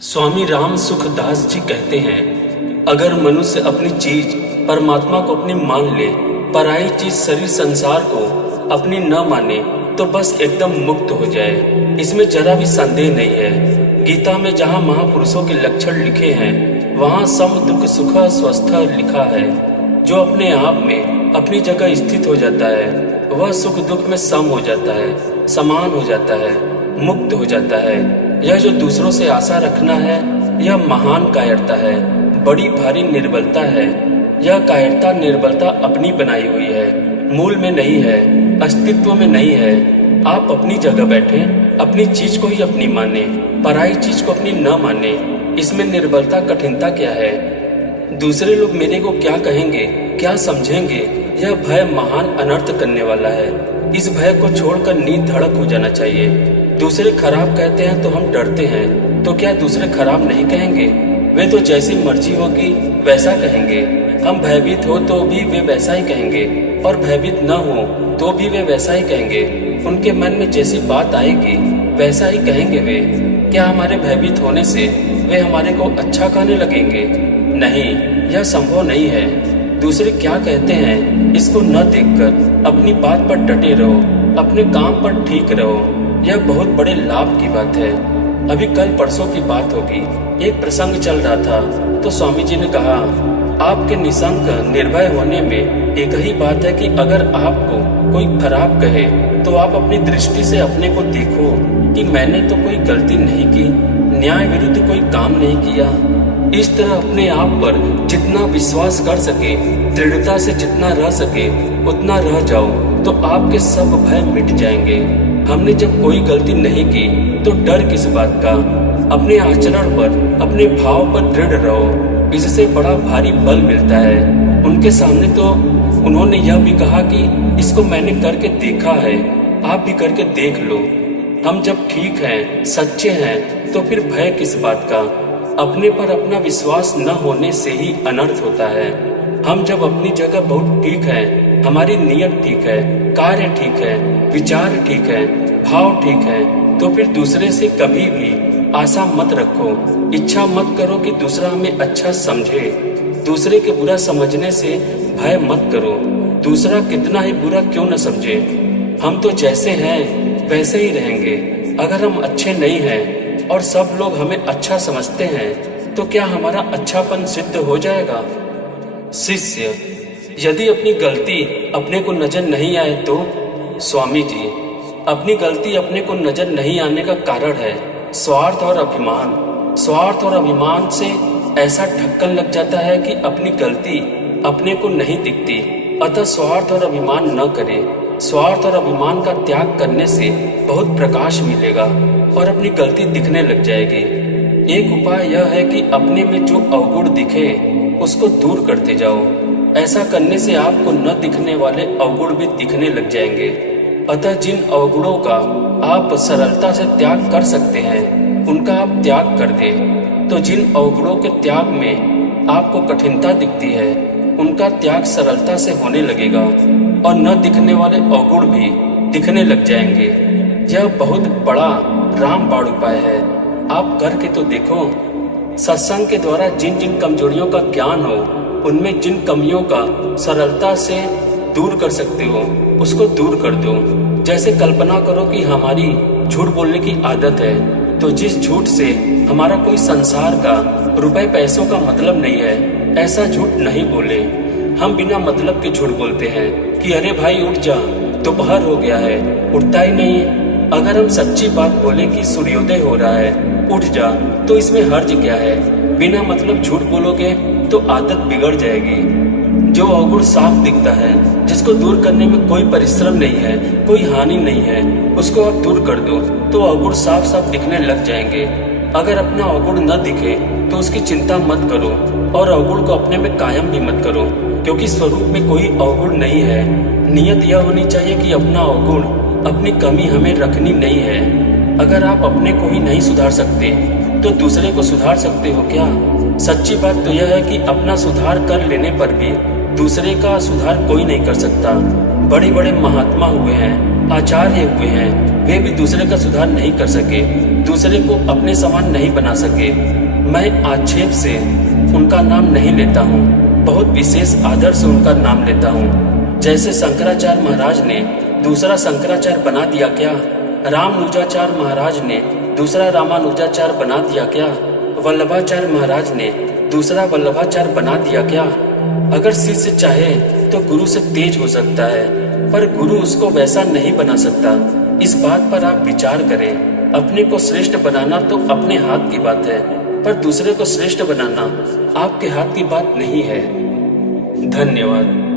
स्वामी राम सुखदास जी कहते हैं, अगर मनुष्य अपनी चीज परमात्मा को अपनी मान ले, पराई चीज शरीर संसार को अपनी न माने, तो बस एकदम मुक्त हो जाए। इसमें जरा भी संदेह नहीं है। गीता में जहाँ महापुरुषों के लक्षण लिखे हैं, वहाँ सम दुख सुख स्वस्थ लिखा है। जो अपने आप में अपनी जगह स्थित हो जाता है, वह सुख दुख में सम हो जाता है, समान हो जाता है, मुक्त हो जाता है। यह जो दूसरों से आशा रखना है, यह महान कायरता है, बड़ी भारी निर्बलता है। यह कायरता निर्बलता अपनी बनाई हुई है, मूल में नहीं है, अस्तित्व में नहीं है। आप अपनी जगह बैठे, अपनी चीज को ही अपनी माने, पराई चीज को अपनी न माने। इसमें निर्बलता कठिनता क्या है? दूसरे लोग मेरे को क्या कहेंगे, क्या समझेंगे, यह भय महान अनर्थ करने वाला है। इस भय को छोड़कर नींद धड़क हो जाना चाहिए। दूसरे खराब कहते हैं तो हम डरते हैं, तो क्या दूसरे खराब नहीं कहेंगे? वे तो जैसी मर्जी होगी वैसा कहेंगे। हम भयभीत हो तो भी वे वैसा ही कहेंगे, और भयभीत न हो तो भी वे वैसा ही कहेंगे। उनके मन में जैसी बात आएगी वैसा ही कहेंगे वे। क्या हमारे भयभीत होने से वे हमारे को अच्छा कहने लगेंगे? नहीं, यह संभव नहीं है। दूसरे क्या कहते हैं इसको न देखकर अपनी बात पर डटे रहो, अपने काम पर ठीक रहो। यह बहुत बड़े लाभ की बात है। अभी कल परसों की बात होगी, एक प्रसंग चल रहा था तो स्वामी जी ने कहा, आपके निशंक निर्भय होने में एक ही बात है कि अगर आपको कोई खराब कहे तो आप अपनी दृष्टि से अपने को देखो कि मैंने तो कोई गलती नहीं की, न्याय विरुद्ध कोई काम नहीं किया। इस तरह अपने आप पर जितना विश्वास कर सके, दृढ़ता से जितना रह सके उतना रह जाओ, तो आपके सब भय मिट जाएंगे। हमने जब कोई गलती नहीं की तो डर किस बात का? अपने आचरण पर, अपने भाव पर दृढ़ रहो, इससे बड़ा भारी बल मिलता है। उनके सामने तो उन्होंने यह भी कहा कि इसको मैंने करके देखा है, आप भी करके देख लो। हम जब ठीक हैं, सच्चे हैं, तो फिर भय किस बात का? अपने पर अपना विश्वास न होने से ही अनर्थ होता है। हम जब अपनी जगह बहुत ठीक है, हमारी नीयत ठीक है, कार्य ठीक है, विचार ठीक है, भाव ठीक है, तो फिर दूसरे से कभी भी आशा मत रखो, इच्छा मत करो कि दूसरा हमें अच्छा समझे। दूसरे के बुरा समझने से भय मत करो, दूसरा कितना ही बुरा क्यों न समझे। हम तो जैसे हैं वैसे ही रहेंगे। अगर हम अच्छे नहीं हैं और सब लोग हमें अच्छा समझते हैं, तो क्या हमारा अच्छापन सिद्ध हो जाएगा? शिष्य, यदि अपनी गलती अपने को नजर नहीं आए तो? स्वामी जी, अपनी गलती अपने को नजर नहीं आने का कारण है स्वार्थ और अभिमान। स्वार्थ और अभिमान से ऐसा ढक्कन लग जाता है कि अपनी गलती अपने को नहीं दिखती। अतः स्वार्थ और अभिमान न करें। स्वार्थ और अभिमान का त्याग करने से बहुत प्रकाश मिलेगा और अपनी गलती दिखने लग जाएगी। एक उपाय यह है कि अपने में जो अवगुण दिखे उसको दूर करते जाओ। ऐसा करने से आपको न दिखने वाले अवगुण भी दिखने लग जाएंगे। अतः जिन अवगुणों का आप सरलता से त्याग कर सकते हैं, उनका आप त्याग कर दें। तो जिन अवगुणों के त्याग में आपको कठिनता दिखती है, उनका त्याग सरलता से होने लगेगा और न दिखने वाले अवगुण भी दिखने लग जाएंगे। यह बहुत बड़ा रामबाण उपाय है, आप करके तो देखो। सत्संग के द्वारा जिन जिन कमजोरियों का ज्ञान हो, उनमें जिन कमियों का सरलता से दूर कर सकते हो, उसको दूर कर दो। जैसे कल्पना करो कि हमारी झूठ बोलने की आदत है, तो जिस झूठ से हमारा कोई संसार का रुपए पैसों का मतलब नहीं है, ऐसा झूठ नहीं बोले। हम बिना मतलब के झूठ बोलते हैं कि अरे भाई उठ जा, दोपहर हो गया है, उठता ही नहीं है। अगर हम सच्ची बात बोले कि सूर्योदय हो रहा है, उठ जा, तो इसमें हर्ज क्या है? बिना मतलब झूठ बोलोगे तो आदत बिगड़ जाएगी। जो अवगुण साफ दिखता है, जिसको दूर करने में कोई परिश्रम नहीं है, कोई हानि नहीं है, उसको आप दूर कर दो तो अवगुण साफ साफ दिखने लग जाएंगे। अगर अपना अवगुण न दिखे तो उसकी चिंता मत करो और अवगुण को अपने में कायम भी मत करो, क्योंकि स्वरूप में कोई अवगुण नहीं है। नियत यह होनी चाहिए कि अपना अवगुण, अपनी कमी हमें रखनी नहीं है। अगर आप अपने को ही नहीं सुधार सकते तो दूसरे को सुधार सकते हो क्या? सच्ची बात तो यह है कि अपना सुधार कर लेने पर भी दूसरे का सुधार कोई नहीं कर सकता। बड़े बड़े महात्मा हुए हैं, आचार्य हुए हैं, वे भी दूसरे का सुधार नहीं कर सके, दूसरे को अपने समान नहीं बना सके। मैं आक्षेप से उनका नाम नहीं लेता हूँ, बहुत विशेष आदर से उनका नाम लेता हूँ। जैसे शंकराचार्य महाराज ने दूसरा शंकराचार्य बना दिया क्या? रामानुजाचार्य महाराज ने दूसरा रामानुजाचार्य बना दिया क्या? वल्लभाचार्य महाराज ने दूसरा वल्लभाचार्य बना दिया क्या? अगर शिष्य चाहे तो गुरु से तेज हो सकता है, पर गुरु उसको वैसा नहीं बना सकता। इस बात पर आप विचार करें। अपने को श्रेष्ठ बनाना तो अपने हाथ की बात है, पर दूसरे को श्रेष्ठ बनाना आपके हाथ की बात नहीं है। धन्यवाद।